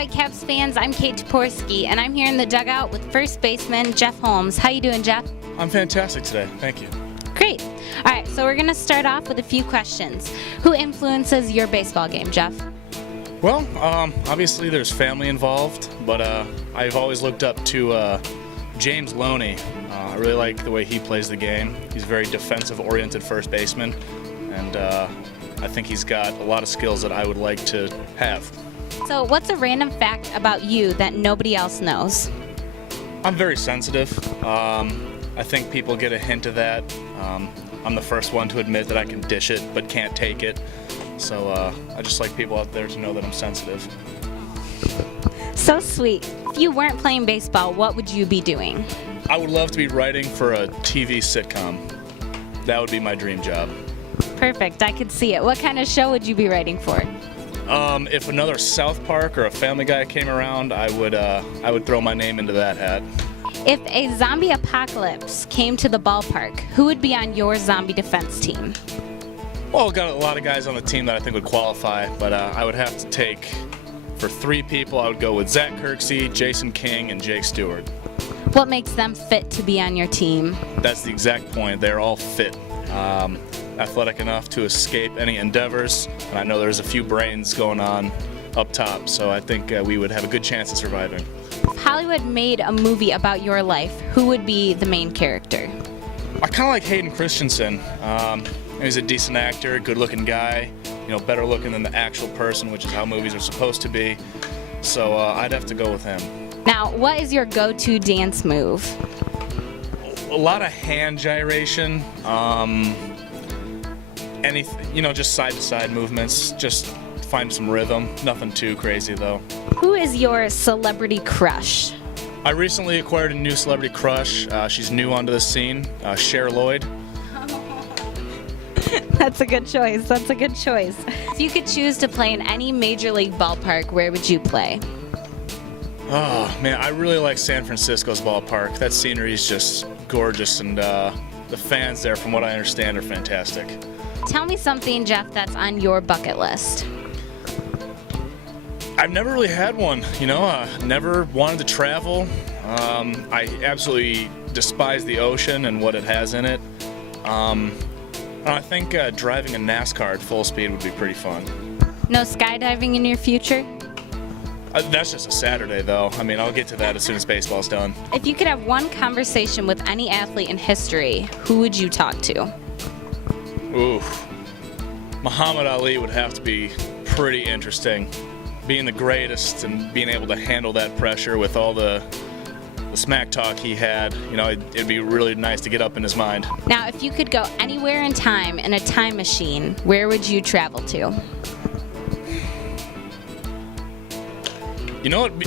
Whitecaps fans, I'm Kate Toporski, and I'm here in the dugout with first baseman Jeff Holmes. How you doing, Jeff? I'm fantastic today, thank you. Great. All right, so we're going to start off with a few questions. Who influences your baseball game, Jeff? Well, obviously there's family involved, but I've always looked up to James Loney. I really like the way he plays the game. He's a very defensive-oriented first baseman, and I think he's got a lot of skills that I would like to have. So what's a random fact about you that nobody else knows? I'm very sensitive. I think people get a hint of that. I'm the first one to admit that I can dish it but can't take it. So I just like people out there to know that I'm sensitive. So sweet. If you weren't playing baseball, what would you be doing? I would love to be writing for a TV sitcom. That would be my dream job. Perfect, I could see it. What kind of show would you be writing for? If another South Park or a Family Guy came around, I would throw my name into that hat. If a zombie apocalypse came to the ballpark, who would be on your zombie defense team? Well, I've got a lot of guys on the team that I think would qualify, but I would have to take, for 3 people, I would go with Zach Kirksey, Jason King, and Jake Stewart. What makes them fit to be on your team? That's the exact point. They're all fit. Athletic enough to escape any endeavors, and I know there's a few brains going on up top, so I think we would have a good chance of surviving. If Hollywood made a movie about your life, who would be the main character? I kind of like Hayden Christensen. He's a decent actor, good-looking guy, better looking than the actual person, which is how movies are supposed to be, so I'd have to go with him. Now, what is your go-to dance move? A lot of hand gyration, anything, just side-to-side movements, just find some rhythm, nothing too crazy though. Who is your celebrity crush? I recently acquired a new celebrity crush. She's new onto the scene, Cher Lloyd. That's a good choice, that's a good choice. If you could choose to play in any major league ballpark, where would you play? Oh man, I really like San Francisco's ballpark. That scenery is just gorgeous, and the fans there, from what I understand, are fantastic. Tell me something, Jeff, that's on your bucket list. I've never really had one, never wanted to travel. I absolutely despise the ocean and what it has in it. I think driving a NASCAR at full speed would be pretty fun. No skydiving in your future? That's just a Saturday, though. I'll get to that as soon as baseball's done. If you could have one conversation with any athlete in history, who would you talk to? Ooh, Muhammad Ali would have to be pretty interesting. Being the greatest and being able to handle that pressure with all the smack talk he had, it'd be really nice to get up in his mind. Now, if you could go anywhere in time in a time machine, where would you travel to?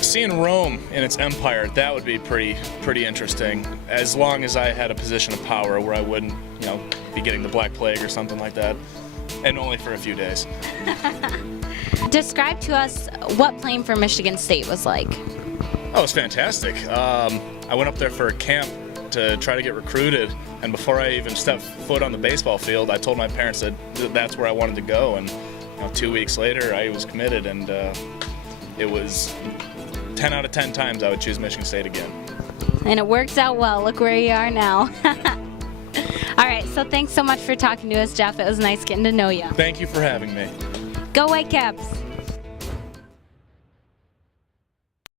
Seeing Rome in its empire, that would be pretty interesting, as long as I had a position of power where I wouldn't, be getting the Black Plague or something like that, and only for a few days. Describe to us what playing for Michigan State was like. Oh, it was fantastic. I went up there for a camp to try to get recruited, and before I even stepped foot on the baseball field, I told my parents that that's where I wanted to go, and 2 weeks later I was committed, and it was 10 out of 10 times I would choose Michigan State again. And it worked out well. Look where you are now. All right, so thanks so much for talking to us, Jeff. It was nice getting to know you. Thank you for having me. Go Whitecaps!